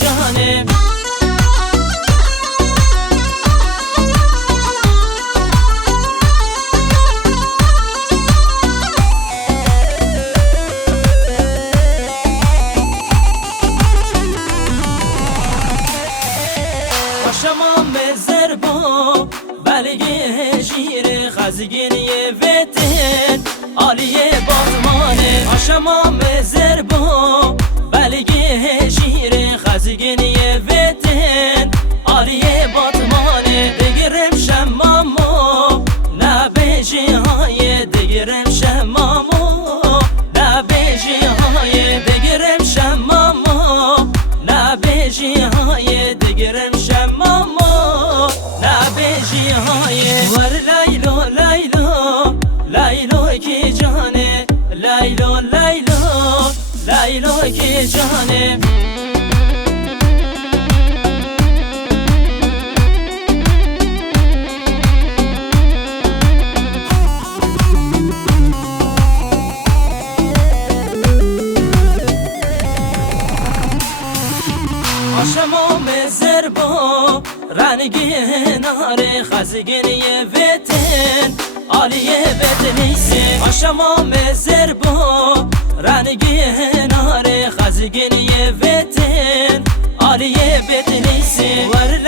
جانه شما مزربا بلگه شیر خزگینی ویتن آلیه باتمانه شما مزربا بلگه شیر خزگینی ویتن آلیه باتمانه دگرم شمامو نبیجی های دگرم شمامو نبیجی های دگرم شمامو نبیجی های دگرم شمامو نبیجی های ور لیلو لیلو لیلو کی جانه لیلو لیلو لیلو کی جانه شما مزربا رنگی ناره خزگینی ویتن آلیه بدنیسی شما مزربا رنگی ناره خزگینی ویتن آلیه بدنیسی ور